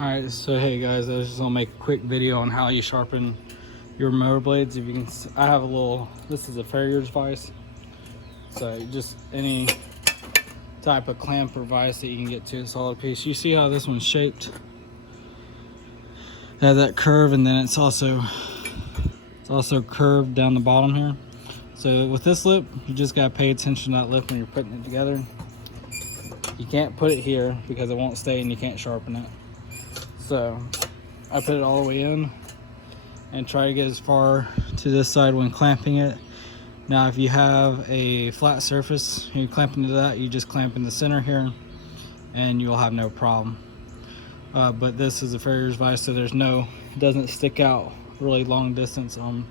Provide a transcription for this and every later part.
Alright, so hey guys, I was just gonna make a quick video on how you sharpen your mower blades. If you can, I have a little, this is a farrier's vise. So just any type of clamp or vise that you can get to a solid piece. You see how this one's shaped? It has that curve, and then it's also curved down the bottom here. So with this lip, you just gotta pay attention to that lip when you're putting it together. You can't put it here because it won't stay and you can't sharpen it. So I put it all the way in and try to get as far to this side when clamping it. Now if you have a flat surface and you clamp into that, you just clamp in the center here and you'll have no problem. But this is a farrier's vise, so there's no, it doesn't stick out really long distance on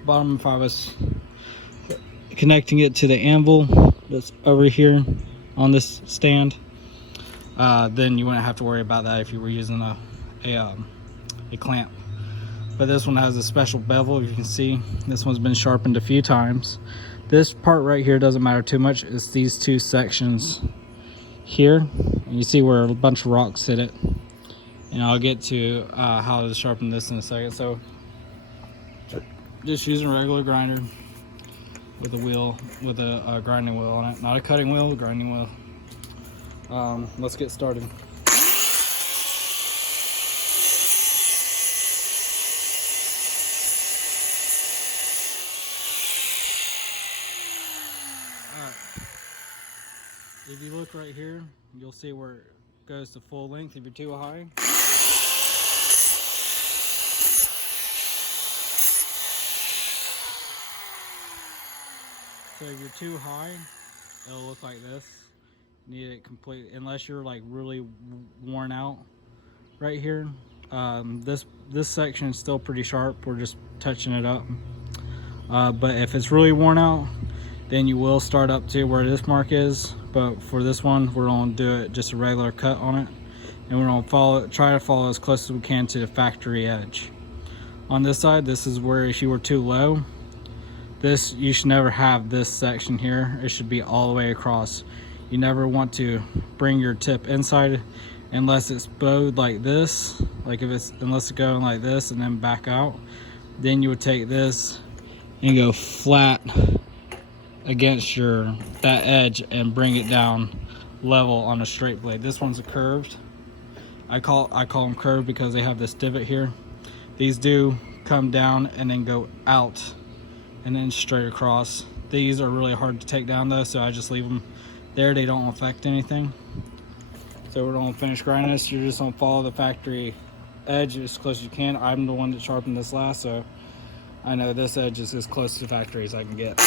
the bottom. If I was connecting it to the anvil that's over here on this stand, then you wouldn't have to worry about that if you were using a clamp. But this one has a special bevel. You can see this one's been sharpened a few times. This part right here doesn't matter too much. It's these two sections here, and you see where a bunch of rocks hit it, and I'll get to how to sharpen this in a second. So just using a regular grinder with a wheel, with a grinding wheel on it, not a cutting wheel, a grinding wheel. Let's get started. If you look right here, you'll see where it goes to full length. If you're too high, so if you're too high, it'll look like this. You need it complete, unless you're like really worn out right here. This section is still pretty sharp. We're just touching it up. But if it's really worn out, then you will start up to where this mark is. But for this one, we're going to do it just a regular cut on it, and we're going to try to follow as close as we can to the factory edge. On this side, this is where if you were too low, this, you should never have this section here. It should be all the way across. You never want to bring your tip inside unless it's bowed like this. Like if it's, unless it's going like this and then back out, then you would take this and go flat against that edge and bring it down level on a straight blade. This one's a curved. I call them curved because they have this divot here. These do come down and then go out and then straight across. These are really hard to take down though, so I just leave them there. They don't affect anything. So we're gonna finish grinding this. You're just gonna follow the factory edge as close as you can. I'm the one that sharpened this last, so I know this edge is as close to the factory as I can get.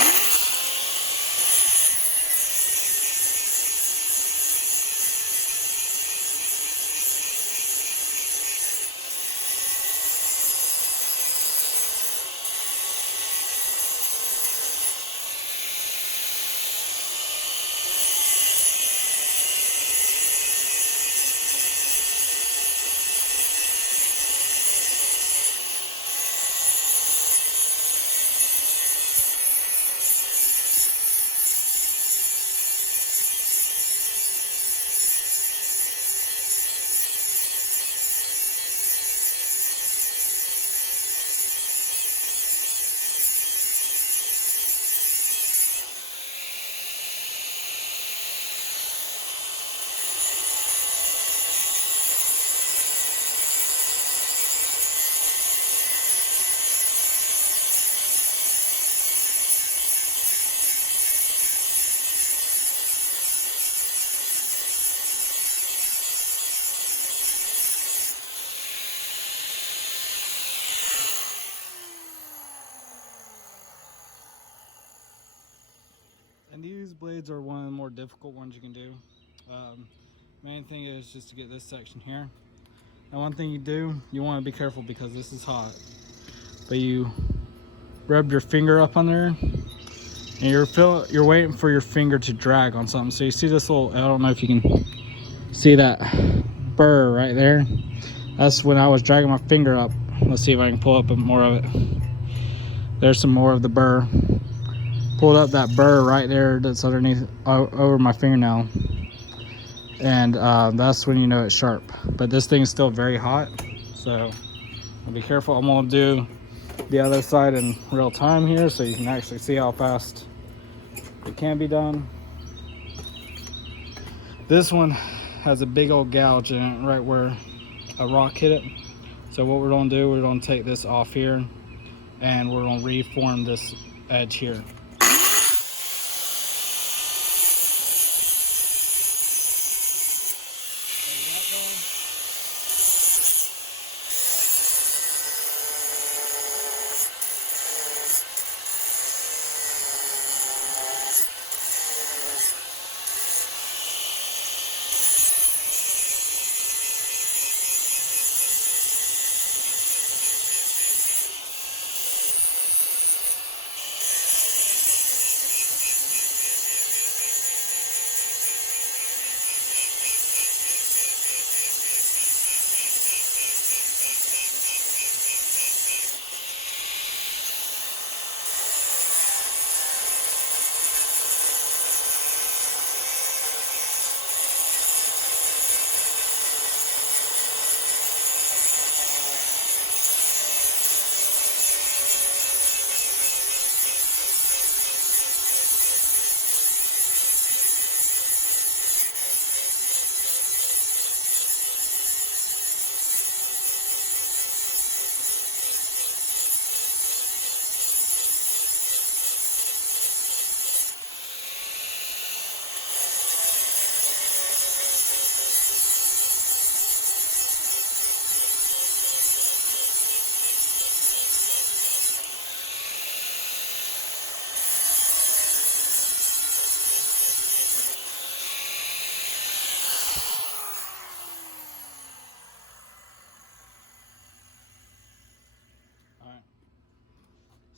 And these blades are one of the more difficult ones you can do. Main thing is just to get this section here. Now one thing you do, you want to be careful because this is hot. But you rub your finger up on there, and you're waiting for your finger to drag on something. So you see this little, I don't know if you can see that burr right there. That's when I was dragging my finger up. Let's see if I can pull up more of it. There's some more of the burr. Pulled up that burr right there that's underneath over my fingernail. and that's when you know it's sharp. But this thing is still very hot, so be careful. I'm gonna do the other side in real time here so you can actually see how fast it can be done. This one has a big old gouge in it right where a rock hit it. So what we're gonna do, we're gonna take this off here and we're gonna reform this edge here.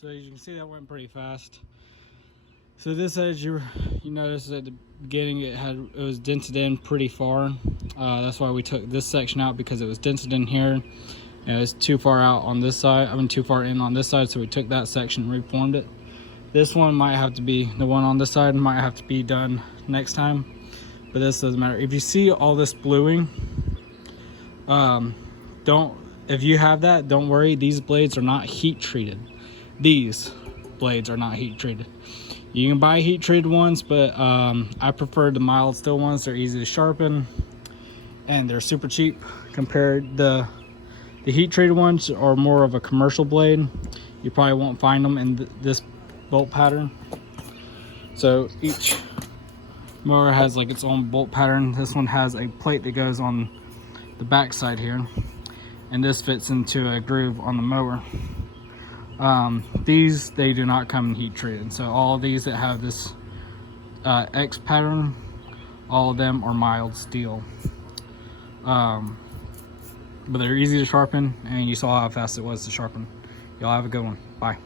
So as you can see, that went pretty fast. So this edge, you notice at the beginning it was dented in pretty far. That's why we took this section out, because it was dented in here and it was too far out on this side. I mean, too far in on this side, so we took that section and reformed it. This one might have to be, the one on this side might have to be done next time, but this doesn't matter. If you see all this bluing, if you have that, don't worry. These blades are not heat treated. These blades are not heat treated. You can buy heat treated ones, but I prefer the mild steel ones. They're easy to sharpen and they're super cheap compared. The heat treated ones are more of a commercial blade. You probably won't find them in this bolt pattern. So each mower has like its own bolt pattern. This one has a plate that goes on the back side here, and this fits into a groove on the mower. These, they do not come in heat treated. So all of these that have this X pattern, all of them are mild steel. But they're easy to sharpen, and you saw how fast it was to sharpen. Y'all have a good one. Bye.